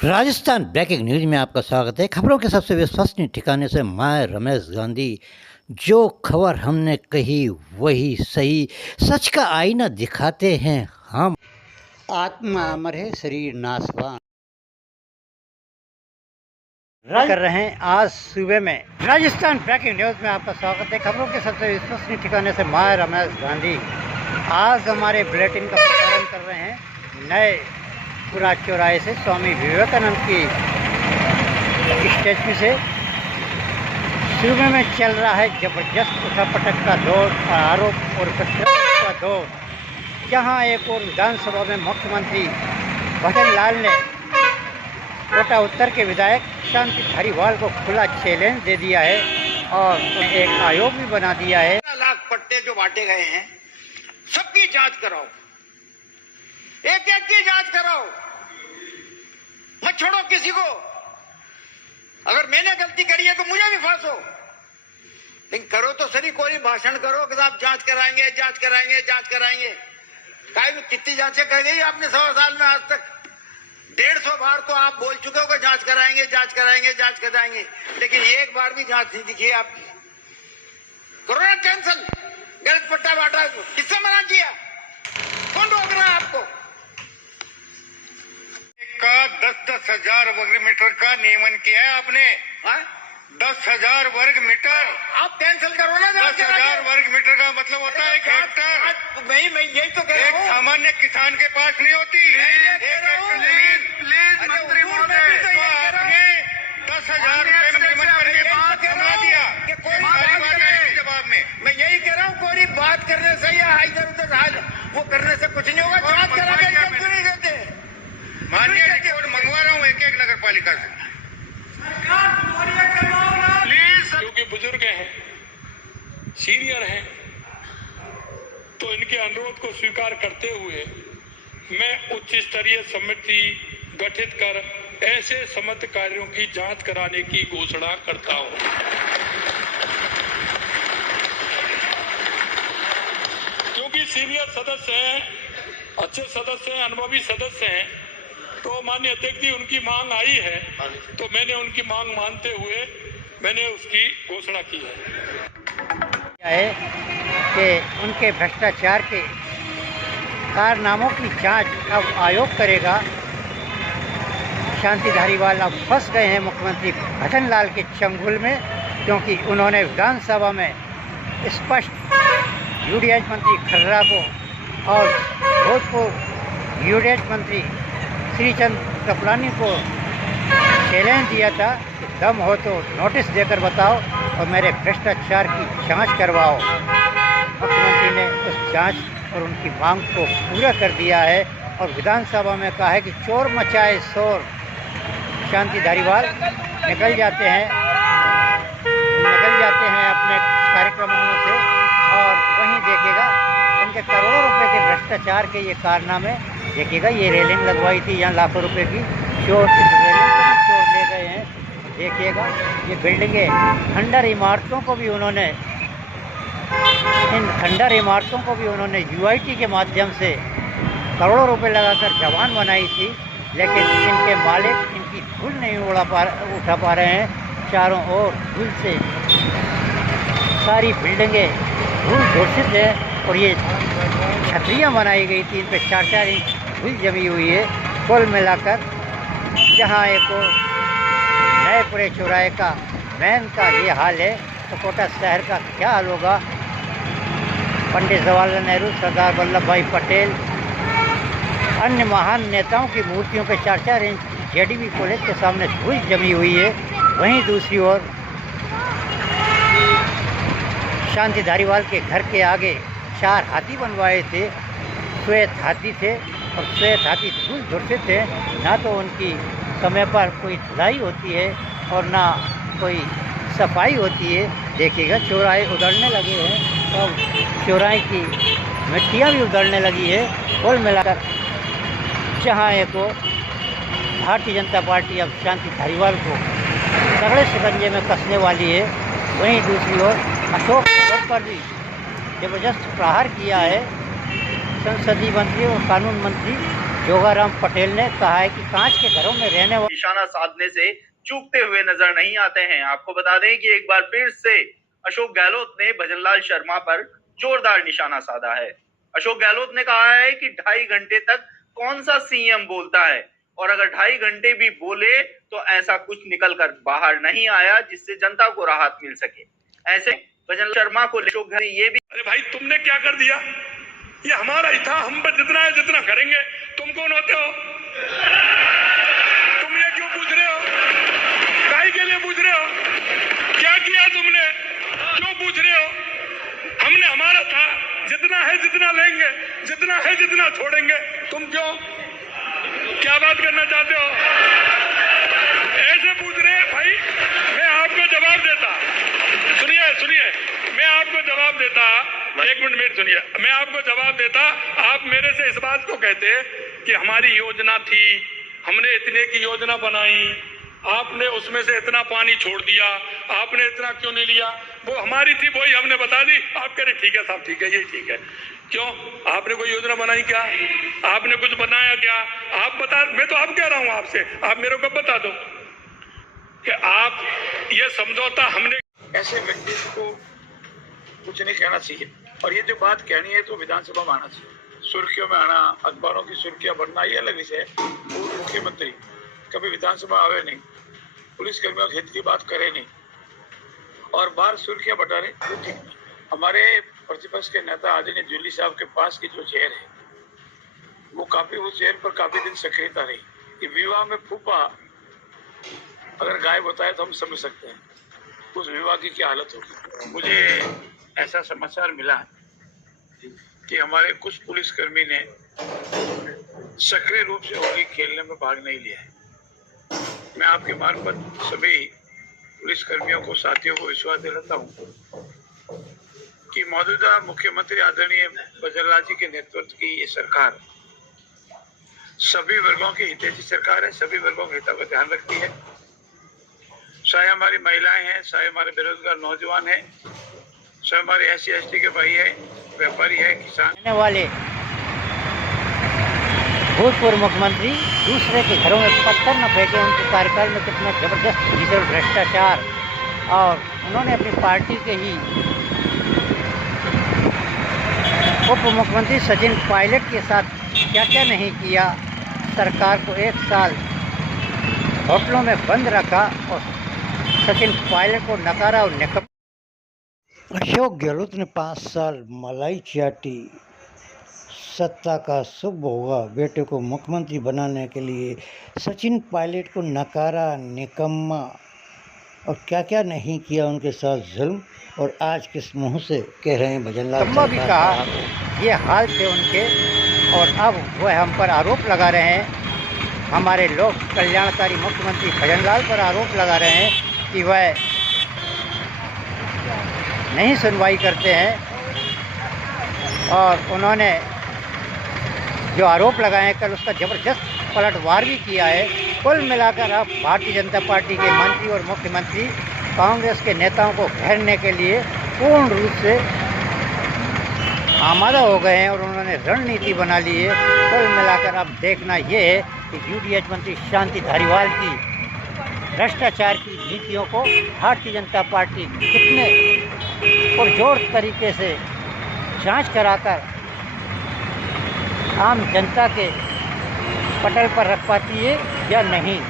Rajasthan breaking news में आपका स्वागत है। खबरों के सबसे विश्वसनीय ठिकाने से मैं रमेश गांधी। जो खबर हमने कही वही सही, सच का आईना दिखाते हैं हम। आत्मा अमर है, शरीर नाशवान। कर रहे हैं आज सुबह में राजस्थान ब्रेकिंग न्यूज में आपका स्वागत है। खबरों के सबसे विश्वसनीय ठिकाने से मैं रमेश गांधी। आज हमारे बुलेटिन का प्रसारण कर रहे हैं नए पुरा चौराहे से स्वामी विवेकानंद की स्टैचू से। सुबह में चल रहा है जबरदस्त उठापटक का दौर, आरोप और प्रत्यारोप का दौर, जहां एक और विधानसभा में मुख्यमंत्री भजन लाल ने कोटा उत्तर के विधायक शांति धारीवाल को खुला चैलेंज दे दिया है और एक आयोग भी बना दिया है। 15 लाख पट्टे जो बांटे गए हैं सबकी जांच कराओ, एक एक की जांच कराओ, मत छोड़ो किसी को। अगर मैंने गलती करी है तो मुझे भी फांसो, लेकिन करो तो सही। कोई भाषण करो कि साहब जांच कराएंगे, जांच कराएंगे, जांच कराएंगे। कितनी जांचें कर गई आपने 100 साल में आज तक? 150 बार तो आप बोल चुके हो कि जांच कराएंगे, जांच कराएंगे, जांच कराएंगे, लेकिन एक बार भी जांच नहीं दिखी आपकी। कोरोना कैंसल, गलत पट्टा बांटा, किससे मना किया? कौन रोक रहा है आपको? का 10-10 हजार वर्ग मीटर का नियमन किया है आपने। 10,000 वर्ग मीटर आप कैंसिल करो ना। 10,000 वर्ग मीटर का मतलब होता है 1 हेक्टर। मैं यही तो कह रहा हूं। एक सामान्य किसान के पास नहीं होती। प्लीज मंत्री महोदय, तो आपने 10,000 रुपए में नियमन करके बना दिया जवाब में। मैं यही कह रहा हूँ, कोई बात करने से या इधर उधर वो करने से कुछ नहीं होगा। जांच करा के क्यों नहीं देते? माननीय रिपोर्ट मंगवा रहा हूँ एक नगर पालिका से प्लीज। क्योंकि बुजुर्ग हैं, सीनियर हैं, तो इनके अनुरोध को स्वीकार करते हुए मैं उच्च स्तरीय समिति गठित कर ऐसे समस्त कार्यों की जांच कराने की घोषणा करता हूं। क्योंकि सीनियर सदस्य हैं, अच्छे सदस्य हैं, अनुभवी सदस्य हैं, तो माननीय अध्यक्ष जी उनकी मांग आई है तो मैंने उनकी मांग मानते हुए मैंने उसकी घोषणा की है कि उनके भ्रष्टाचार के कारनामों की जांच अब आयोग करेगा। शांति धारीवाल अब फंस गए हैं मुख्यमंत्री भजन लाल के चंगुल में, क्योंकि उन्होंने विधानसभा में स्पष्ट यूडीएच मंत्री खर्रा को और भूतपूर्व यूडीएच मंत्री श्रीचंद कपलानी को चैलेंज दिया था कि दम हो तो नोटिस देकर बताओ और मेरे भ्रष्टाचार की जांच करवाओ। मुख्यमंत्री ने उस जांच और उनकी मांग को पूरा कर दिया है और विधानसभा में कहा है कि चोर मचाए शोर। शांति धारीवाल निकल जाते हैं अपने कार्यक्रमों से और वहीं देखेगा उनके करोड़ों रुपए के भ्रष्टाचार के ये कारनामे। देखिएगा ये रेलिंग लगवाई थी यहाँ लाखों रुपए की, चोर इस रेलिंग को भी चोर ले गए हैं। देखिएगा ये बिल्डिंगें, खंडर इमारतों को भी उन्होंने यूआईटी के माध्यम से करोड़ों रुपए लगाकर जवान बनाई थी, लेकिन इनके मालिक इनकी धूल नहीं उठा पा रहे हैं। चारों ओर धूल से सारी बिल्डिंगें धूल दूषित है और ये छतरियाँ बनाई गई थी, इन पर 4-4 इंच धूल जमी हुई है। कुल मिलाकर जहाँ एक नए पुरे चौराहे का मैन का ये हाल है, तो कोटा शहर का क्या हाल होगा? पंडित जवाहरलाल नेहरू, सरदार वल्लभ भाई पटेल, अन्य महान नेताओं की मूर्तियों पे 4-4 इंच जेडीवी कॉलेज के सामने धूल जमी हुई है। वहीं दूसरी ओर शांति धारीवाल के घर के आगे 4 हाथी बनवाए थे, श्वेत हाथी थे और श्वेत हाथी धूल दूषित थे। ना तो उनकी समय पर कोई धुलाई होती है और ना कोई सफाई होती है। देखिएगा चौराहे उधड़ने लगे हैं और चौराहे की मिट्टियाँ भी उधड़ने लगी है। कुल मिलाकर जहाँ एक भारतीय जनता पार्टी अब शांति धारीवाल को तगड़े शिकंजे में कसने वाली है, वहीं दूसरी ओर अशोक नगर पर भी जबरदस्त प्रहार किया है संसदीय मंत्री और कानून मंत्री जोगाराम पटेल ने कहा है कि कांच के घरों में रहने वाले निशाना साधने से चूकते हुए नजर नहीं आते हैं। आपको बता दें कि एक बार फिर से अशोक गहलोत ने भजनलाल शर्मा पर जोरदार निशाना साधा है। अशोक गहलोत ने कहा है कि 2.5 घंटे तक कौन सा सीएम बोलता है, और अगर 2.5 घंटे भी बोले तो ऐसा कुछ निकल कर बाहर नहीं आया जिससे जनता को राहत मिल सके। ऐसे भजनलाल शर्मा को अशोक गहलोत ये भी, अरे भाई तुमने क्या कर दिया, ये हमारा ही था, हम पर जितना है जितना करेंगे। तुम कौन होते हो, तुम ये क्यों पूछ रहे हो, काहे के लिए पूछ रहे हो, क्या किया तुमने, क्यों पूछ रहे हो। हमने हमारा था, जितना है जितना लेंगे, जितना है जितना छोड़ेंगे। तुम क्यों, क्या बात करना चाहते हो, ऐसे पूछ रहे हैं भाई। मैं आपको जवाब देता, सुनिए मैं आपको जवाब देता, 1 मिनट सुनिए, मैं आपको जवाब देता। आप मेरे से इस बात को कहते कि हमारी योजना थी, हमने इतने की योजना बनाई, आपने उसमें से इतना पानी छोड़ दिया, आपने इतना क्यों नहीं लिया, वो हमारी थी, वही हमने बता दी। आप कह रहे ठीक है साहब, ठीक है, ये ठीक है। क्यों, आपने कोई योजना बनाई क्या, आपने कुछ बनाया क्या, आप बता। मैं तो आप कह रहा हूं आपसे, आप मेरे को बता दो कि आप ये समझौता हमने, ऐसे व्यक्ति को कुछ नहीं कहना चाहिए। और ये जो बात कहनी है तो विधानसभा में आना चाहिए। सुर्खियों में आना, अखबारों की सुर्खियां बढ़ना, ये अलग विषय है। पूर्व मुख्यमंत्री कभी विधानसभा आवे नहीं, पुलिस कर्मियों के हित की बात करे नहीं, और बाहर सुर्खियां बटा रहे, वो ठीक नहीं। हमारे प्रतिपक्ष के नेता आदरणीय जूली साहब के पास की जो चेयर है, वो चेयर पर काफी दिन सक्रियता रही। कि विवाह में फूफा अगर गायब होता है तो हम समझ सकते हैं उस विवाह की क्या हालत होगी। मुझे ऐसा समाचार मिला कि हमारे कुछ पुलिसकर्मी ने सक्रिय रूप से होली खेलने में भाग नहीं लिया है। मैं आपके मार्फत सभी पुलिसकर्मियों को, साथियों को विश्वास दिलाता हूँ कि मौजूदा मुख्यमंत्री आदरणीय भजनलाल जी के नेतृत्व की ये सरकार सभी वर्गों की हितैषी सरकार है, सभी वर्गों के हितों का ध्यान रखती है। चाहे हमारी महिलाएं हैं, चाहे हमारे बेरोजगार नौजवान हैं, चाहे हमारे SC ST के भाई है, व्यापारी है, किसान रहने वाले भूतपूर्व मुख्यमंत्री दूसरे के घरों में पत्थर न फेंके। उनके कार्यकाल में कितना जबरदस्त भीषण भ्रष्टाचार, और उन्होंने अपनी पार्टी के ही उप मुख्यमंत्री सचिन पायलट के साथ क्या क्या नहीं किया। सरकार को 1 साल होटलों में बंद रखा और सचिन पायलट को नकारा और निकम। अशोक गहलोत ने 5 साल मलाई चाटी, सत्ता का शुभ होगा, बेटे को मुख्यमंत्री बनाने के लिए सचिन पायलट को नकारा, निकम्मा, और क्या क्या नहीं किया उनके साथ जुल्म। और आज किस मुंह से कह रहे हैं भजनलाल भी कहा ये हाल थे उनके, और अब वह हम पर आरोप लगा रहे हैं, हमारे लोक कल्याणकारी मुख्यमंत्री भजनलाल पर आरोप लगा रहे हैं कि वह नहीं सुनवाई करते हैं। और उन्होंने जो आरोप लगाए हैं, कल उसका ज़बरदस्त पलटवार भी किया है। कुल मिलाकर अब भारतीय जनता पार्टी के मंत्री और मुख्यमंत्री कांग्रेस के नेताओं को घेरने के लिए पूर्ण रूप से आमादा हो गए हैं और उन्होंने रणनीति बना ली है। कुल मिलाकर अब देखना ये है कि UDH मंत्री शांति धारीवाल की भ्रष्टाचार की नीतियों को भारतीय जनता पार्टी कितने पुरजोर तरीके से जांच कराकर आम जनता के पटल पर रख पाती है या नहीं।